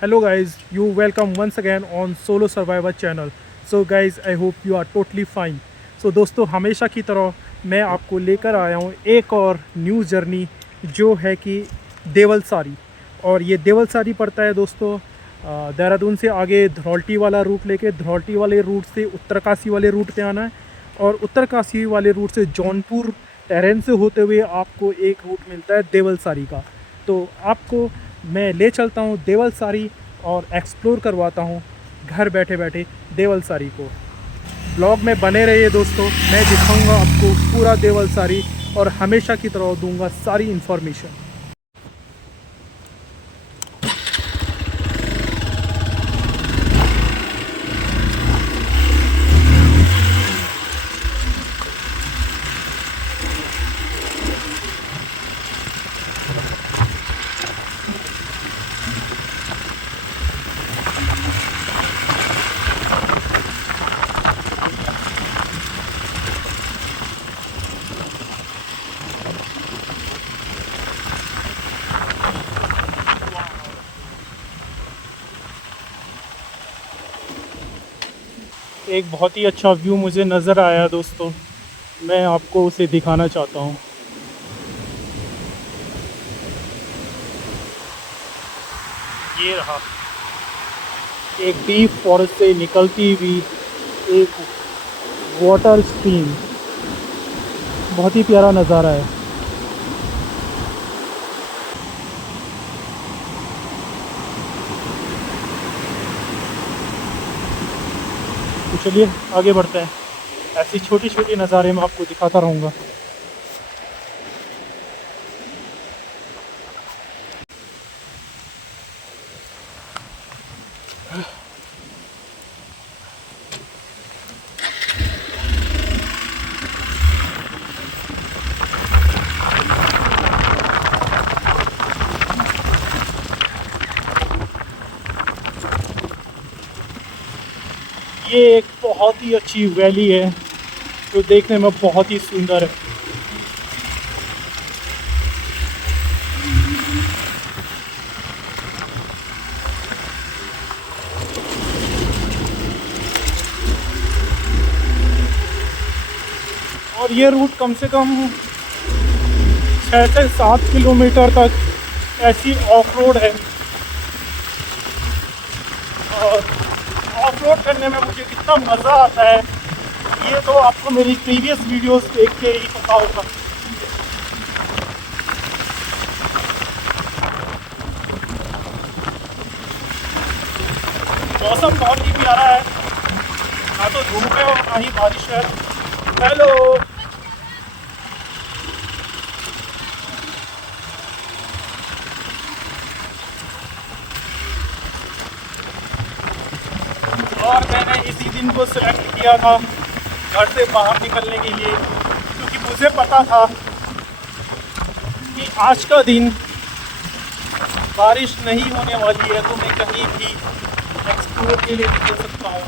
Hello guys, you welcome once again on Solo Survivor channel. So guys, I hope you are totally fine. So दोस्तों, हमेशा की तरह मैं आपको लेकर आया हूँ एक और न्यू जर्नी जो है कि देवलसारी। और ये देवलसारी पड़ता है दोस्तों देहरादून से आगे धरौल्टी वाला रूट लेके धरौल्टी वाले रूट से उत्तरकाशी वाले रूट पे आना है, और उत्तरकाशी वाले रूट से जौनपुर टहरेन से होते हुए आपको एक रूट मिलता है देवलसारी का। तो आपको मैं ले चलता हूँ देवलसारी और एक्सप्लोर करवाता हूँ घर बैठे बैठे देवलसारी को। ब्लॉग में बने रहिए दोस्तों, मैं दिखाऊंगा आपको पूरा देवलसारी और हमेशा की तरह दूंगा सारी इन्फॉर्मेशन। एक बहुत ही अच्छा व्यू मुझे नज़र आया दोस्तों, मैं आपको उसे दिखाना चाहता हूँ। ये रहा एक डीप फॉरेस्ट से निकलती हुई एक वाटर स्ट्रीम, बहुत ही प्यारा नज़ारा है। तो चलिए आगे बढ़ते हैं, ऐसी छोटी छोटी नज़ारे मैं आपको दिखाता रहूँगा। ये एक बहुत ही अच्छी वैली है जो देखने में बहुत ही सुंदर है। और ये रूट कम से कम 6 से 7 किलोमीटर तक ऐसी ऑफ रोड है। और ऑफ रोड करने में मुझे कितना मज़ा आता है ये तो आपको मेरी प्रीवियस वीडियोस देख के ही पता होगा। मौसम बहुत ही प्यारा है, ना तो धूप है और ना ही बारिश है। हेलो, और मैंने इसी दिन को सिलेक्ट किया था घर से बाहर निकलने के लिए, क्योंकि मुझे पता था कि आज का दिन बारिश नहीं होने वाली है, तो मैं कहीं भी एक्सप्लोर के लिए निकल सकता हूँ।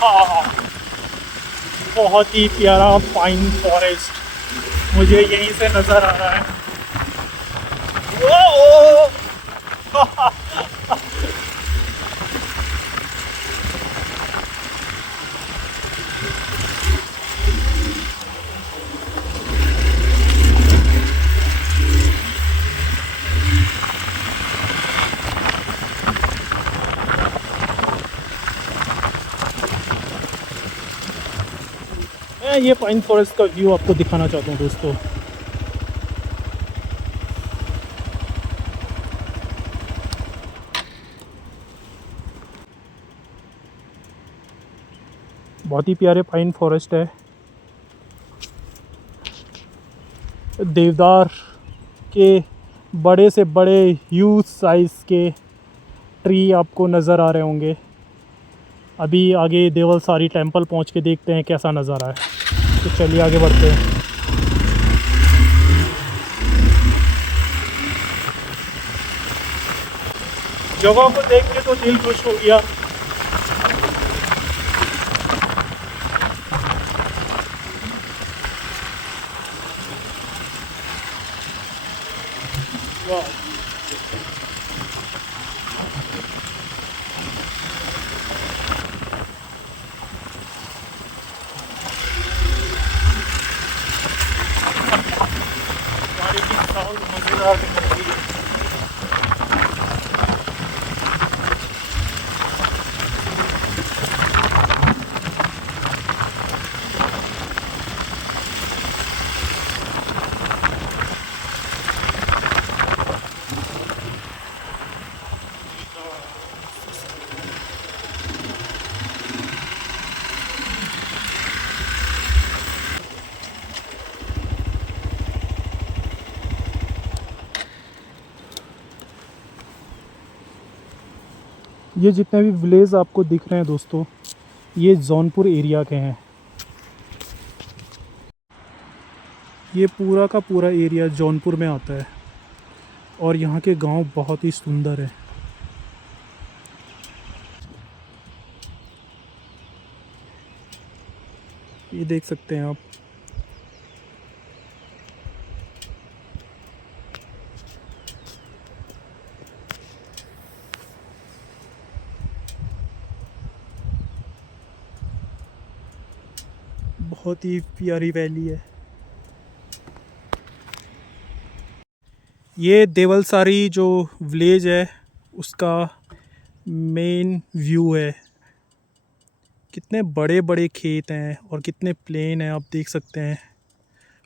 वाह, बहुत ही प्यारा पाइन फॉरेस्ट मुझे यहीं से नज़र आ रहा है। ओह मैं ये पाइन फॉरेस्ट का व्यू आपको दिखाना चाहता हूँ दोस्तों। बहुत ही प्यारे पाइन फॉरेस्ट है। देवदार के बड़े से बड़े ह्यूज साइज़ के ट्री आपको नज़र आ रहे होंगे। अभी आगे देवलसारी टेंपल पहुंच के देखते हैं कैसा नज़ारा है। तो चलिए आगे बढ़ते हैं। जगह को देख के तो दिल खुश हो गया। वाह, गाड़ी की साउंड मज़ेदार दिख रही है। ये जितने भी विलेज आपको दिख रहे हैं दोस्तों, ये जौनपुर एरिया के हैं। ये पूरा का पूरा एरिया जौनपुर में आता है और यहाँ के गांव बहुत ही सुंदर है। ये देख सकते हैं आप। बहुत ही प्यारी वैली है। ये देवलसारी जो विलेज है उसका मेन व्यू है। कितने बड़े बड़े खेत हैं और कितने प्लेन हैं, आप देख सकते हैं।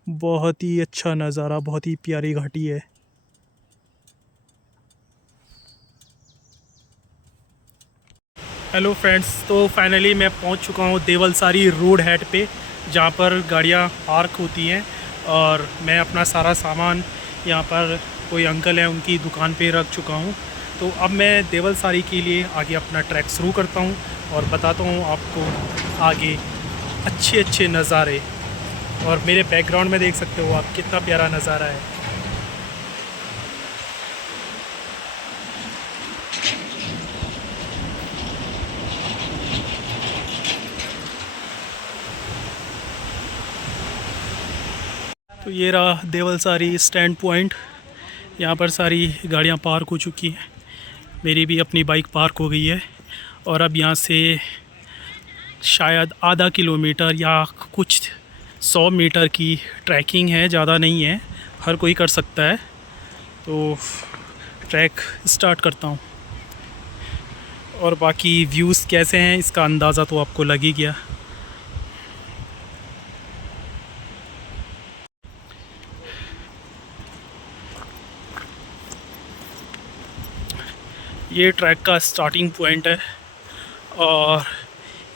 बहुत ही अच्छा नज़ारा, बहुत ही प्यारी घाटी है। हेलो फ्रेंड्स, तो फाइनली मैं पहुंच चुका हूं देवलसारी रोड हेड पे, जहां पर गाड़ियां पार्क होती हैं। और मैं अपना सारा सामान यहां पर कोई अंकल हैं उनकी दुकान पे रख चुका हूं। तो अब मैं देवलसारी के लिए आगे अपना ट्रैक शुरू करता हूं और बताता हूं आपको आगे अच्छे अच्छे नज़ारे। और मेरे बैकग्राउंड में देख सकते हो आप कितना प्यारा नज़ारा है। तो ये रहा देवलसारी स्टैंड पॉइंट। यहाँ पर सारी गाड़ियाँ पार्क हो चुकी हैं। मेरी भी अपनी बाइक पार्क हो गई है। और अब यहाँ से शायद आधा किलोमीटर या कुछ 100 मीटर की ट्रैकिंग है, ज़्यादा नहीं है, हर कोई कर सकता है। तो ट्रैक स्टार्ट करता हूँ और बाकी व्यूज़ कैसे हैं इसका अंदाज़ा तो आपको लग ही गया। ये ट्रैक का स्टार्टिंग पॉइंट है और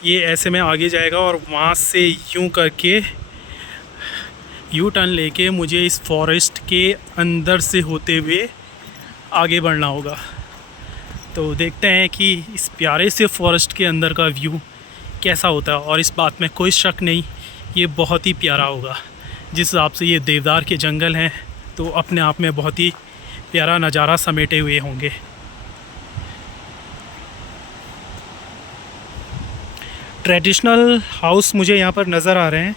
ये ऐसे में आगे जाएगा और वहाँ से यूं करके यू टर्न लेके मुझे इस फॉरेस्ट के अंदर से होते हुए आगे बढ़ना होगा। तो देखते हैं कि इस प्यारे से फॉरेस्ट के अंदर का व्यू कैसा होता है। और इस बात में कोई शक नहीं, ये बहुत ही प्यारा होगा। जिस हिसाब से ये देवदार के जंगल हैं तो अपने आप में बहुत ही प्यारा नज़ारा समेटे हुए होंगे। ट्रेडिशनल हाउस मुझे यहाँ पर नज़र आ रहे हैं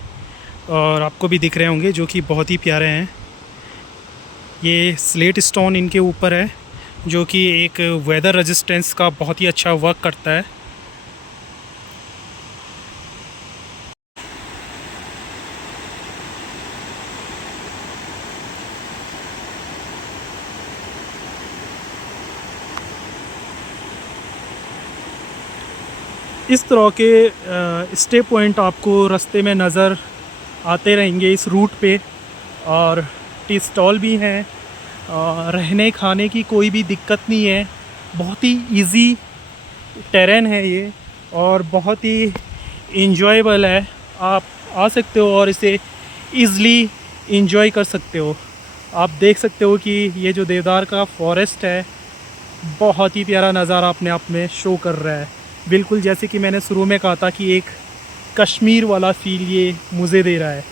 और आपको भी दिख रहे होंगे, जो कि बहुत ही प्यारे हैं। ये स्लेट स्टोन इनके ऊपर है, जो कि एक वेदर रेजिस्टेंस का बहुत ही अच्छा वर्क करता है। इस तरह के स्टे पॉइंट आपको रास्ते में नज़र आते रहेंगे इस रूट पे। और टी स्टॉल भी हैं, रहने खाने की कोई भी दिक्कत नहीं है। बहुत ही इजी टेरेन है ये और बहुत ही इंजॉयबल है। आप आ सकते हो और इसे ईज़िली इंजॉय कर सकते हो। आप देख सकते हो कि ये जो देवदार का फॉरेस्ट है बहुत ही प्यारा नज़ारा अपने आप में शो कर रहा है। बिल्कुल जैसे कि मैंने शुरू में कहा था कि एक कश्मीर वाला फ़ील ये मुझे दे रहा है।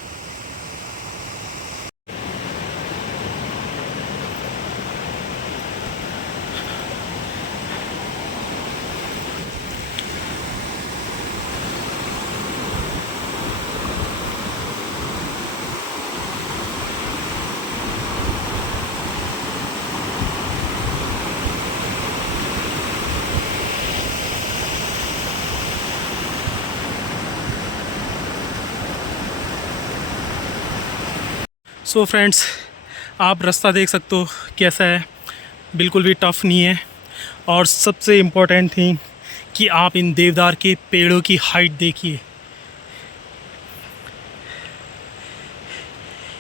सो फ्रेंड्स, आप रास्ता देख सकते हो कैसा है, बिल्कुल भी टफ़ नहीं है। और सबसे इम्पोर्टेंट थिंग कि आप इन देवदार के पेड़ों की हाइट देखिए।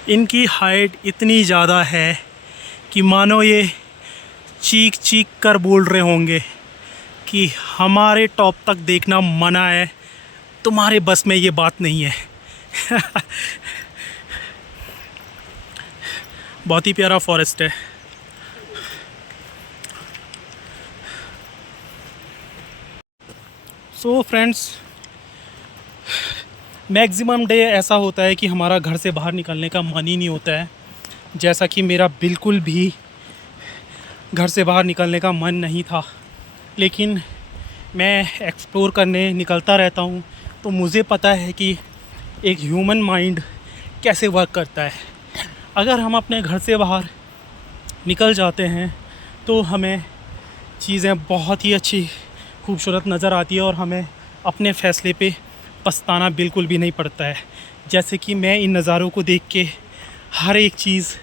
इनकी हाइट इतनी ज़्यादा है कि मानो ये चीख चीख कर बोल रहे होंगे कि हमारे टॉप तक देखना मना है, तुम्हारे बस में ये बात नहीं है। बहुत ही प्यारा फॉरेस्ट है। सो फ्रेंड्स, मैक्सिमम डे ऐसा होता है कि हमारा घर से बाहर निकलने का मन ही नहीं होता है, जैसा कि मेरा बिल्कुल भी घर से बाहर निकलने का मन नहीं था। लेकिन मैं एक्सप्लोर करने निकलता रहता हूँ, तो मुझे पता है कि एक ह्यूमन माइंड कैसे वर्क करता है। अगर हम अपने घर से बाहर निकल जाते हैं तो हमें चीज़ें बहुत ही अच्छी खूबसूरत नज़र आती है और हमें अपने फ़ैसले पे पछताना बिल्कुल भी नहीं पड़ता है। जैसे कि मैं इन नज़ारों को देख के हर एक चीज़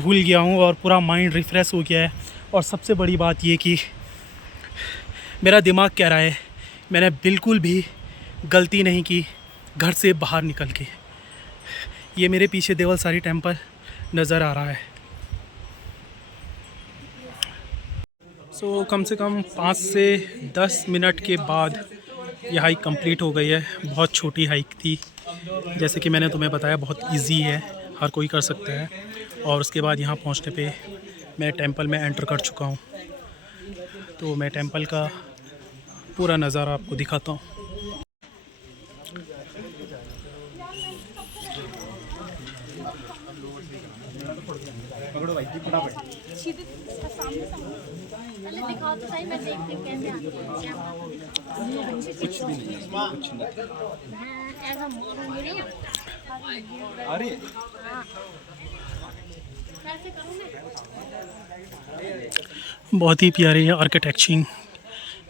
भूल गया हूँ और पूरा माइंड रिफ़्रेश हो गया है। और सबसे बड़ी बात ये कि मेरा दिमाग कह रहा है मैंने बिल्कुल भी गलती नहीं की घर से बाहर निकल के। ये मेरे पीछे देवलसारी टेम्पल नज़र आ रहा है। सो कम से कम 5 से 10 मिनट के बाद यह हाइक कंप्लीट हो गई है। बहुत छोटी हाइक थी, जैसे कि मैंने तुम्हें बताया, बहुत इजी है, हर कोई कर सकता है। और उसके बाद यहाँ पहुँचने पे मैं टेंपल में एंटर कर चुका हूँ, तो मैं टेंपल का पूरा नज़ारा आपको दिखाता हूँ। पहले दिखाओ तो सही, मैं देखती हूँ कैसे आती है। कुछ भी नहीं, कुछ नहीं। मैं ऐसा मारूंगी ना। अरे कैसे करूँ मैं? बहुत ही प्यारी आर्किटेक्चरिंग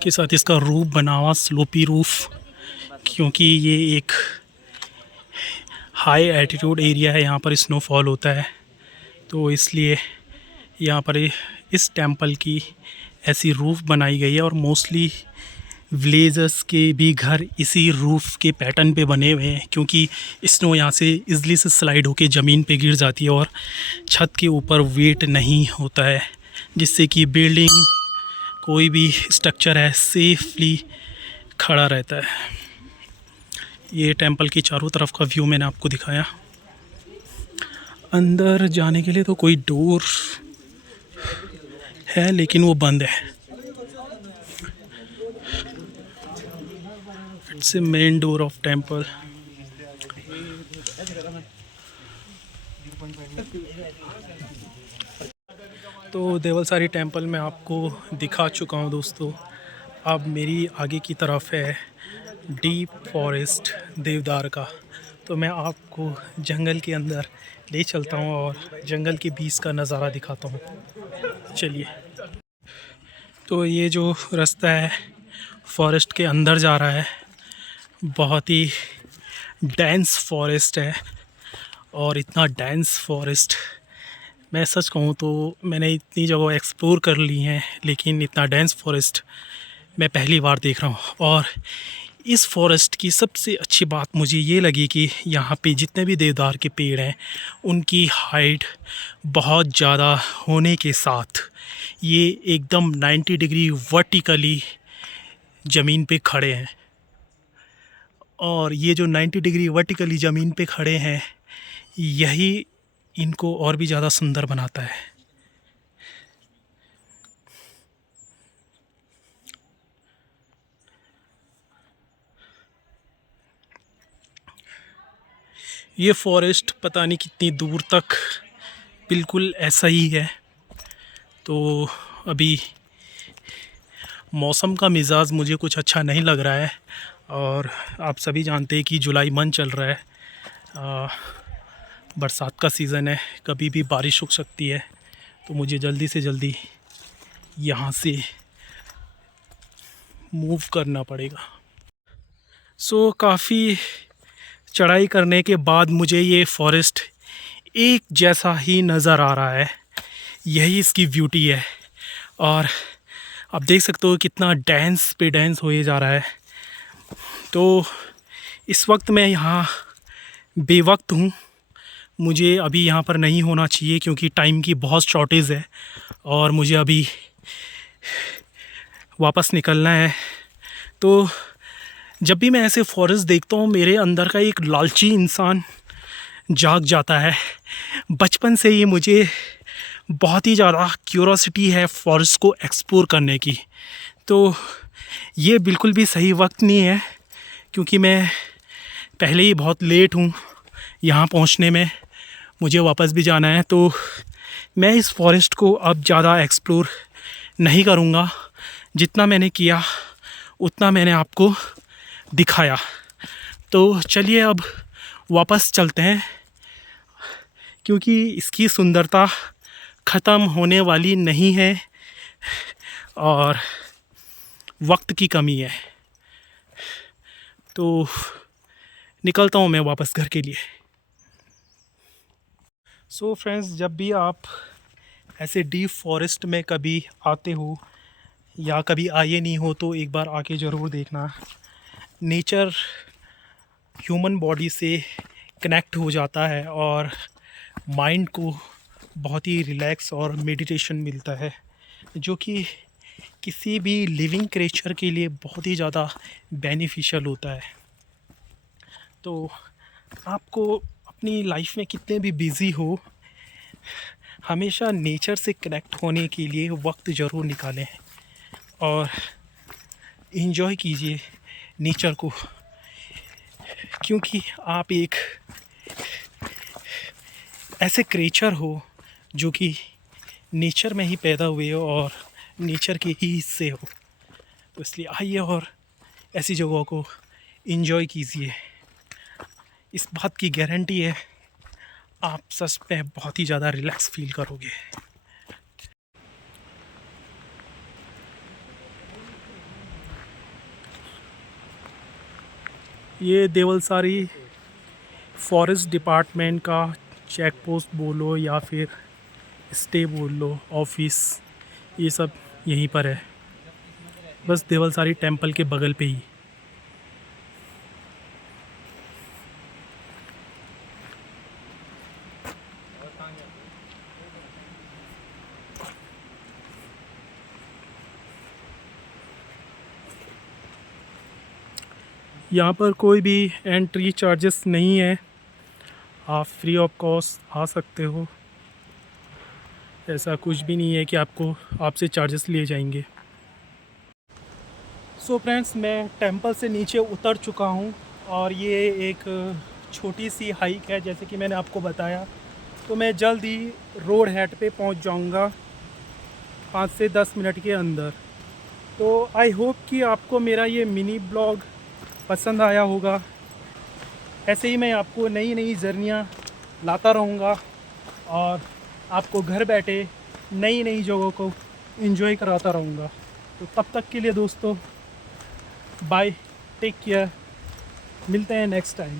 के साथ इसका रूफ बना हुआ, स्लोपी रूफ, क्योंकि ये एक हाई एल्टीट्यूड एरिया है, यहाँ पर स्नोफॉल होता है, तो इसलिए यहाँ पर इस टेंपल की ऐसी रूफ़ बनाई गई है। और मोस्टली विलेजर्स के भी घर इसी रूफ़ के पैटर्न पे बने हुए हैं, क्योंकि स्नो यहाँ से इजली से स्लाइड होके ज़मीन पे गिर जाती है और छत के ऊपर वेट नहीं होता है, जिससे कि बिल्डिंग कोई भी स्ट्रक्चर है सेफली खड़ा रहता है। ये टेंपल की चारों तरफ का व्यू मैंने आपको दिखाया। अंदर जाने के लिए तो कोई डोर है, लेकिन वो बंद है। It's a main door of temple. तो देवलसारी टेंपल में आपको दिखा चुका हूँ दोस्तों। अब मेरी आगे की तरफ है डीप फॉरेस्ट देवदार का, तो मैं आपको जंगल के अंदर ले चलता हूँ और जंगल के बीच का नज़ारा दिखाता हूँ। चलिए। तो ये जो रास्ता है फॉरेस्ट के अंदर जा रहा है, बहुत ही डेंस फॉरेस्ट है। और इतना डेंस फॉरेस्ट, मैं सच कहूँ तो मैंने इतनी जगह एक्सप्लोर कर ली हैं, लेकिन इतना डेंस फॉरेस्ट मैं पहली बार देख रहा हूँ। और इस फॉरेस्ट की सबसे अच्छी बात मुझे ये लगी कि यहाँ पे जितने भी देवदार के पेड़ हैं उनकी हाइट बहुत ज़्यादा होने के साथ ये एकदम 90 डिग्री वर्टिकली ज़मीन पे खड़े हैं। और ये जो 90 डिग्री वर्टिकली ज़मीन पे खड़े हैं, यही इनको और भी ज़्यादा सुंदर बनाता है। ये फॉरेस्ट पता नहीं कितनी दूर तक बिल्कुल ऐसा ही है। तो अभी मौसम का मिजाज मुझे कुछ अच्छा नहीं लग रहा है, और आप सभी जानते हैं कि जुलाई मंथ चल रहा है, बरसात का सीज़न है, कभी भी बारिश हो सकती है। तो मुझे जल्दी से जल्दी यहाँ से मूव करना पड़ेगा। सो काफ़ी चढ़ाई करने के बाद मुझे ये फॉरेस्ट एक जैसा ही नज़र आ रहा है। यही इसकी ब्यूटी है। और आप देख सकते हो कितना डांस पे डांस होए जा रहा है। तो इस वक्त मैं यहाँ बेवक्त हूँ। मुझे अभी यहाँ पर नहीं होना चाहिए क्योंकि टाइम की बहुत शॉर्टेज है और मुझे अभी वापस निकलना है। तो जब भी मैं ऐसे फॉरेस्ट देखता हूँ मेरे अंदर का एक लालची इंसान जाग जाता है। बचपन से ही मुझे बहुत ही ज़्यादा क्यूरोसिटी है फॉरेस्ट को एक्सप्लोर करने की। तो ये बिल्कुल भी सही वक्त नहीं है क्योंकि मैं पहले ही बहुत लेट हूँ यहाँ पहुँचने में। मुझे वापस भी जाना है। तो मैं इस फॉरेस्ट को अब ज़्यादा एक्सप्लोर नहीं करूँगा। जितना मैंने किया उतना मैंने आपको दिखाया। तो चलिए अब वापस चलते हैं क्योंकि इसकी सुंदरता ख़त्म होने वाली नहीं है और वक्त की कमी है। तो निकलता हूँ मैं वापस घर के लिए। सो फ्रेंड्स, जब भी आप ऐसे डीप फॉरेस्ट में कभी आते हो या कभी आए नहीं हो तो एक बार आके ज़रूर देखना। नेचर ह्यूमन बॉडी से कनेक्ट हो जाता है और माइंड को बहुत ही रिलैक्स और मेडिटेशन मिलता है जो कि किसी भी लिविंग क्रिएचर के लिए बहुत ही ज़्यादा बेनिफिशियल होता है। तो आपको अपनी लाइफ में कितने भी बिज़ी हो, हमेशा नेचर से कनेक्ट होने के लिए वक्त ज़रूर निकालें और इन्जॉय कीजिए नेचर को, क्योंकि आप एक ऐसे क्रिएचर हो जो कि नेचर में ही पैदा हुए हो और नेचर के ही हिस्से हो। तो इसलिए आइए और ऐसी जगहों को इन्जॉय कीजिए। इस बात की गारंटी है आप सच में बहुत ही ज़्यादा रिलैक्स फील करोगे। ये देवलसारी फॉरेस्ट डिपार्टमेंट का चेक पोस्ट बोलो या फिर स्टे बोल लो, ऑफिस, ये सब यहीं पर है, बस देवलसारी टेंपल के बगल पे ही। यहाँ पर कोई भी एंट्री चार्जेस नहीं है, आप फ्री ऑफ कॉस्ट आ सकते हो। ऐसा कुछ भी नहीं है कि आपसे चार्जेस लिए जाएंगे। सो फ्रेंड्स, मैं टेंपल से नीचे उतर चुका हूँ और ये एक छोटी सी हाइक है जैसे कि मैंने आपको बताया। तो मैं जल्द ही रोड हेड पे पहुँच जाऊँगा 5 से 10 मिनट के अंदर। तो आई होप कि आपको मेरा ये मिनी ब्लॉग पसंद आया होगा। ऐसे ही मैं आपको नई नई जर्नियाँ लाता रहूँगा और आपको घर बैठे नई नई जगहों को एंजॉय कराता रहूँगा। तो तब तक के लिए दोस्तों, बाय, टेक केयर, मिलते हैं नेक्स्ट टाइम।